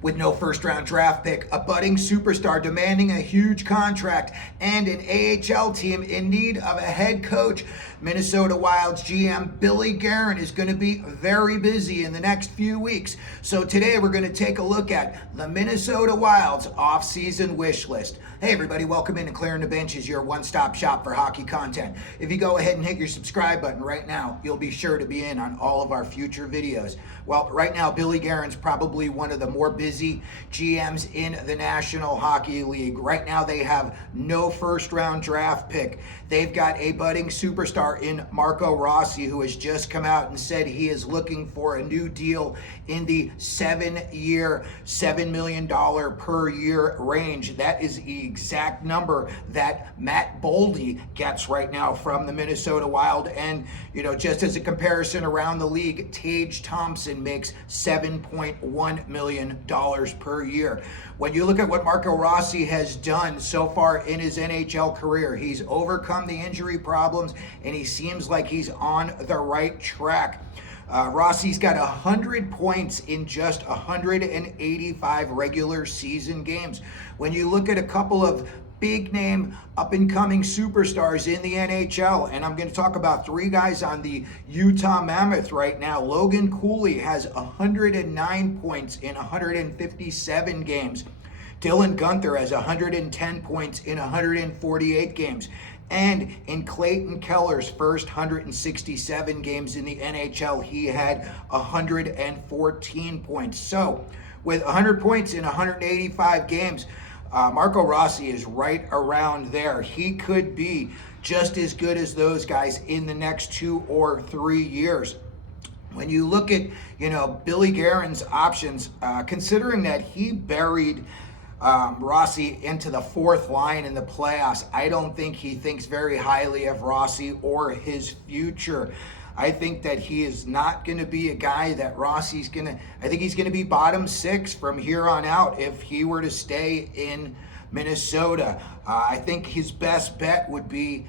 With no first round draft pick, a budding superstar demanding a huge contract, and an AHL team in need of a head coach, Minnesota Wild's GM Billy Guerin is going to be very busy in the next few weeks. So today we're going to take a look at the Minnesota Wild's off-season wish list. Hey everybody, welcome in, and Clearing the Bench is your one-stop shop for hockey content. If you go ahead and hit your subscribe button right now, you'll be sure to be in on all of our future videos. Well, right now Billy Guerin's probably one of the more busy GMs in the National Hockey League. Right now they have no first round draft pick. They've got a budding superstar in Marco Rossi, who has just come out and said he is looking for a new deal in the 7-year, $7 million per year range. That is the exact number that Matt Boldy gets right now from the Minnesota Wild. And, just as a comparison around the league, Tage Thompson makes $7.1 million per year. When you look at what Marco Rossi has done so far in his NHL career, he's overcome the injury problems and he seems like he's on the right track. Rossi's got 100 points in just 185 regular season games. When you look at a couple of big name up and coming superstars in the NHL, and I'm going to talk about three guys on the Utah Mammoth right now. Logan Cooley has 109 points in 157 games. Dylan Guenther has 110 points in 148 games. And in Clayton Keller's first 167 games in the NHL, he had 114 points. So with 100 points in 185 games, Marco Rossi is right around there. He could be just as good as those guys in the next 2 or 3 years. When you look at, Billy Guerin's options, considering that he buried Rossi into the fourth line in the playoffs, I don't think he thinks very highly of Rossi or his future. I think that he is not going to be a guy that I think he's going to be bottom 6 from here on out if he were to stay in Minnesota. I think his best bet would be,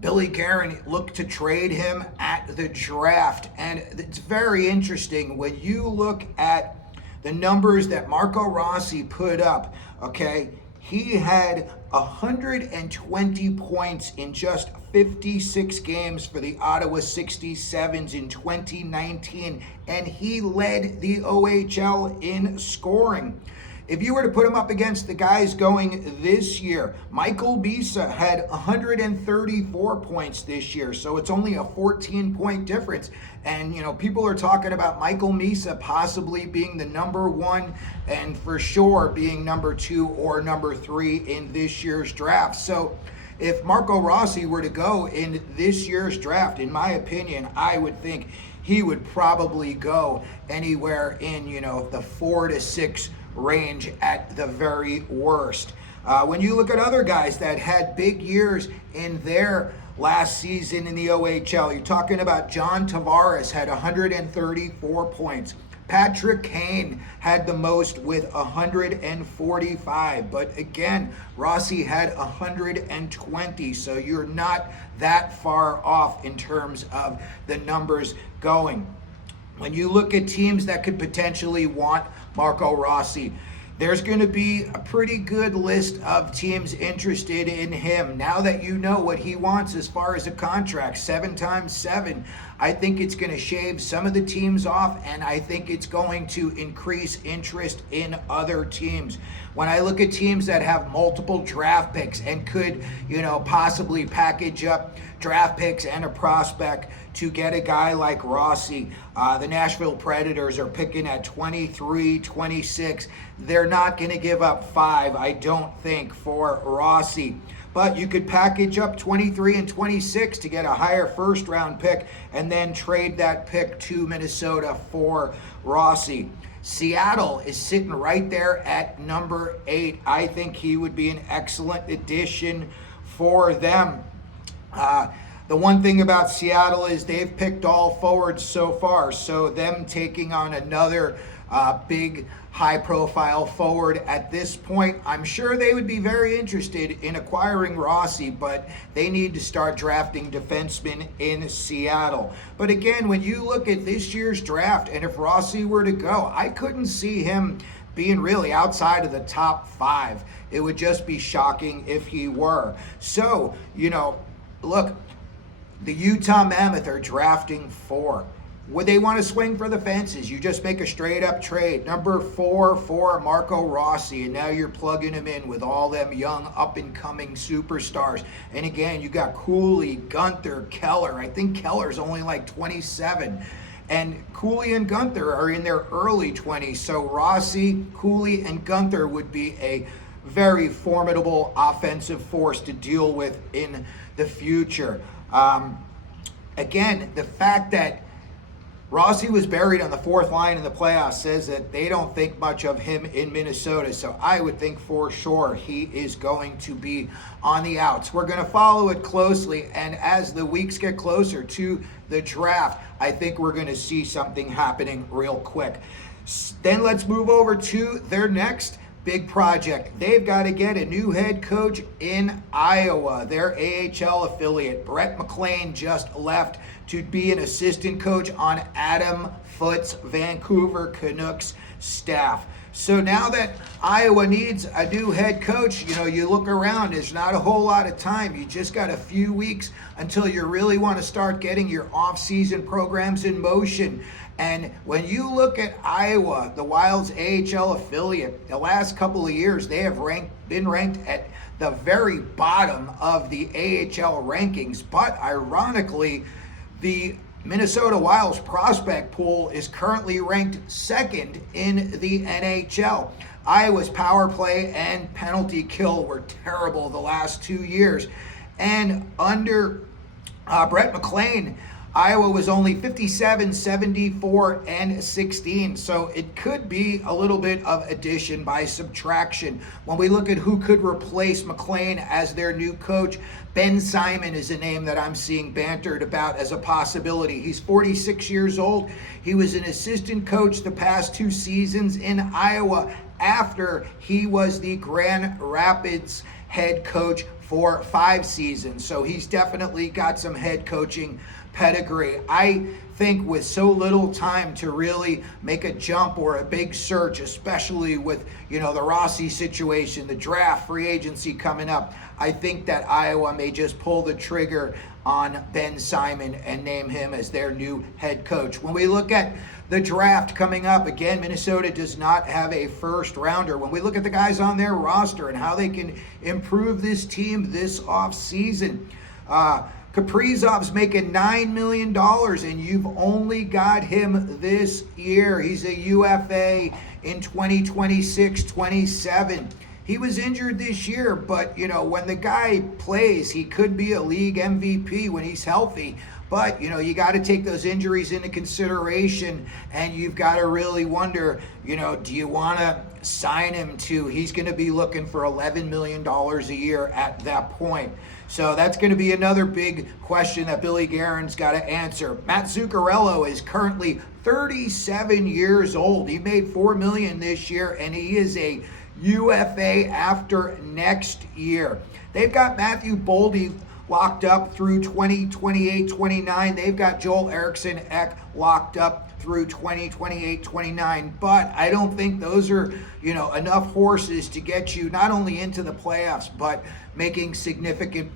Billy Guerin looked to trade him at the draft. And it's very interesting when you look at the numbers that Marco Rossi put up, okay? He had 120 points in just 56 games for the Ottawa 67s in 2019, and he led the OHL in scoring. If you were to put him up against the guys going this year, Michael Bisa had 134 points this year, so it's only a 14-point difference. And, people are talking about Michael Bisa possibly being the number 1 and for sure being number 2 or number 3 in this year's draft. So if Marco Rossi were to go in this year's draft, in my opinion, I would think he would probably go anywhere in, the 4 to 6 range at the very worst. When you look at other guys that had big years in their last season in the OHL, you're talking about John Tavares had 134 points. Patrick Kane had the most with 145, but again, Rossi had 120, so you're not that far off in terms of the numbers going. When you look at teams that could potentially want Marco Rossi, there's going to be a pretty good list of teams interested in him. Now that you know what he wants as far as a contract, 7 times 7, I think it's going to shave some of the teams off, and I think it's going to increase interest in other teams. When I look at teams that have multiple draft picks and could, possibly package up draft picks and a prospect to get a guy like Rossi, the Nashville Predators are picking at 23, 26. They're not going to give up 5, I don't think, for Rossi. But you could package up 23 and 26 to get a higher first round pick and then trade that pick to Minnesota for Rossi. Seattle is sitting right there at number 8. I think he would be an excellent addition for them. The one thing about Seattle is they've picked all forwards so far, so them taking on another big high-profile forward at this point, I'm sure they would be very interested in acquiring Rossi, but they need to start drafting defensemen in Seattle. But again, when you look at this year's draft, and if Rossi were to go, I couldn't see him being really outside of the top 5. It would just be shocking if he were. So, look, the Utah Mammoth are drafting 4. Would they want to swing for the fences? You just make a straight up trade. Number 4 for Marco Rossi, and now you're plugging him in with all them young up and coming superstars. And again, you got Cooley, Gunther, Keller. I think Keller's only like 27. And Cooley and Gunther are in their early 20s. So Rossi, Cooley, and Gunther would be a very formidable offensive force to deal with in the future. Again, the fact that Rossi was buried on the 4th line in the playoffs says that they don't think much of him in Minnesota. So I would think for sure he is going to be on the outs. We're going to follow it closely. And as the weeks get closer to the draft, I think we're going to see something happening real quick. Then let's move over to their next big project. They've got to get a new head coach in Iowa, their AHL affiliate. Brett McLean just left to be an assistant coach on Adam Foote's Vancouver Canucks staff. So now that Iowa needs a new head coach, you look around, there's not a whole lot of time. You just got a few weeks until you really want to start getting your off-season programs in motion. And when you look at Iowa, the Wild's AHL affiliate, the last couple of years, they have been ranked at the very bottom of the AHL rankings. But ironically, the Minnesota Wild's prospect pool is currently ranked 2nd in the NHL. Iowa's power play and penalty kill were terrible the last 2 years. And under Brett McLean, Iowa was only 57, 74, and 16. So it could be a little bit of addition by subtraction. When we look at who could replace McLean as their new coach, Ben Simon is a name that I'm seeing bantered about as a possibility. He's 46 years old. He was an assistant coach the past 2 seasons in Iowa after he was the Grand Rapids head coach for 5 seasons. So he's definitely got some head coaching pedigree. I think with so little time to really make a jump or a big search, especially with the Rossi situation, the draft, free agency coming up, I think that Iowa may just pull the trigger on Ben Simon and name him as their new head coach. When we look at the draft coming up, again, Minnesota does not have a first rounder. When we look at the guys on their roster and how they can improve this team this offseason, Kaprizov's making $9 million, and you've only got him this year. He's a UFA in 2026-27. He was injured this year, but, when the guy plays, he could be a league MVP when he's healthy. But, you got to take those injuries into consideration, and you've got to really wonder, do you want to sign him to, he's going to be looking for $11 million a year at that point. So that's going to be another big question that Billy Guerin's got to answer. Matt Zuccarello is currently 37 years old. He made $4 million this year, and he is a UFA after next year. They've got Matthew Boldy locked up through 2028-29. They've got Joel Eriksson Ek locked up through 2028-29. But I don't think those are, enough horses to get you not only into the playoffs, but making significant,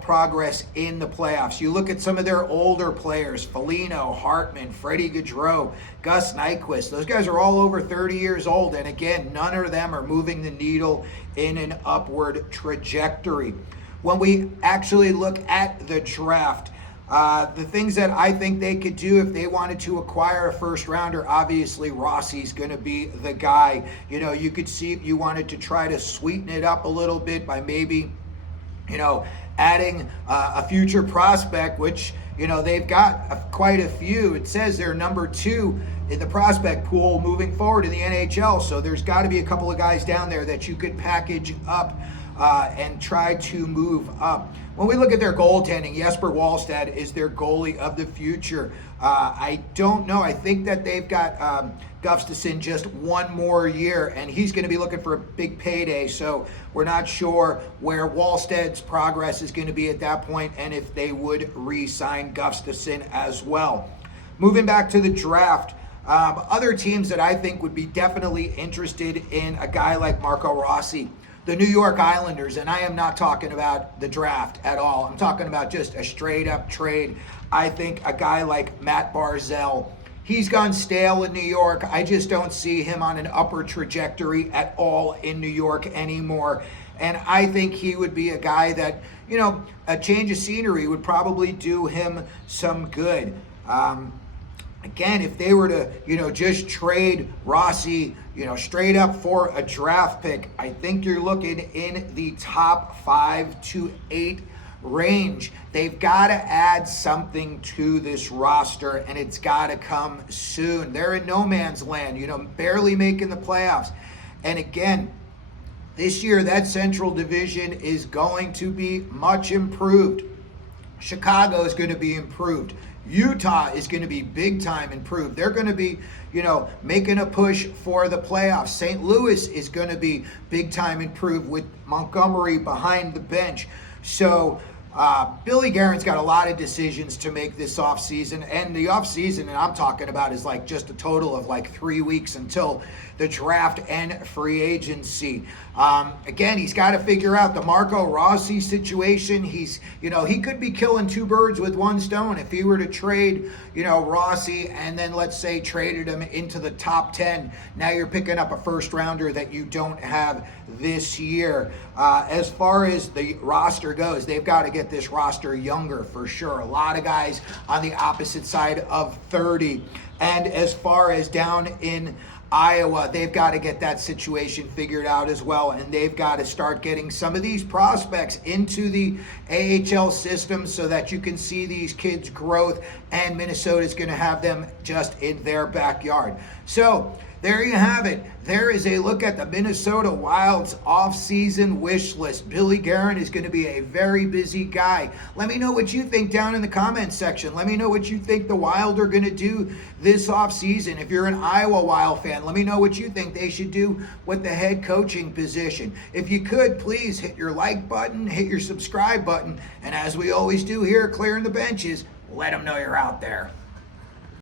progress in the playoffs. You look at some of their older players, Foligno, Hartman, Freddie Gaudreau, Gus Nyquist. Those guys are all over 30 years old. And again, none of them are moving the needle in an upward trajectory. When we actually look at the draft, the things that I think they could do if they wanted to acquire a first rounder, obviously Rossi's going to be the guy. You could see if you wanted to try to sweeten it up a little bit by maybe, adding a future prospect, which, they've got quite a few. It says they're number 2 in the prospect pool moving forward in the NHL. So there's got to be a couple of guys down there that you could package up and try to move up. When we look at their goaltending, Jesper Wallstedt is their goalie of the future. I don't know. I think that they've got Gustafsson just one more year, and he's going to be looking for a big payday. So we're not sure where Wallstedt's progress is going to be at that point, and if they would re-sign Gustafsson as well. Moving back to the draft, Other teams that I think would be definitely interested in a guy like Marco Rossi, the New York Islanders, and I am not talking about the draft at all. I'm talking about just a straight up trade. I think a guy like Matt Barzal, he's gone stale in New York. I just don't see him on an upper trajectory at all in New York anymore. And I think he would be a guy that, a change of scenery would probably do him some good. Again, if they were to, just trade Rossi, straight up for a draft pick, I think you're looking in the top 5 to 8 range. They've got to add something to this roster, and it's got to come soon. They're in no man's land, barely making the playoffs. And again, this year, that Central Division is going to be much improved. Chicago is going to be improved. Utah is going to be big time improved. They're going to be, making a push for the playoffs. St. Louis is going to be big time improved with Montgomery behind the bench. So Billy Guerin's got a lot of decisions to make this offseason. And the offseason that I'm talking about is like just a total of like 3 weeks until the draft and free agency. Again, he's got to figure out the Marco Rossi situation. He could be killing 2 birds with 1 stone if he were to trade, Rossi, and then let's say traded him into the top 10. Now you're picking up a first rounder that you don't have this year. As far as the roster goes, they've got to get this roster younger for sure. A lot of guys on the opposite side of 30. And as far as down in Iowa, they've got to get that situation figured out as well, and they've got to start getting some of these prospects into the AHL system so that you can see these kids' growth, and Minnesota's going to have them just in their backyard. So there you have it. There is a look at the Minnesota Wild's offseason wish list. Billy Guerin is going to be a very busy guy. Let me know what you think down in the comments section. Let me know what you think the Wild are going to do this offseason. If you're an Iowa Wild fan, let me know what you think they should do with the head coaching position. If you could, please hit your like button, hit your subscribe button, and as we always do here at Clearing the Benches, let them know you're out there.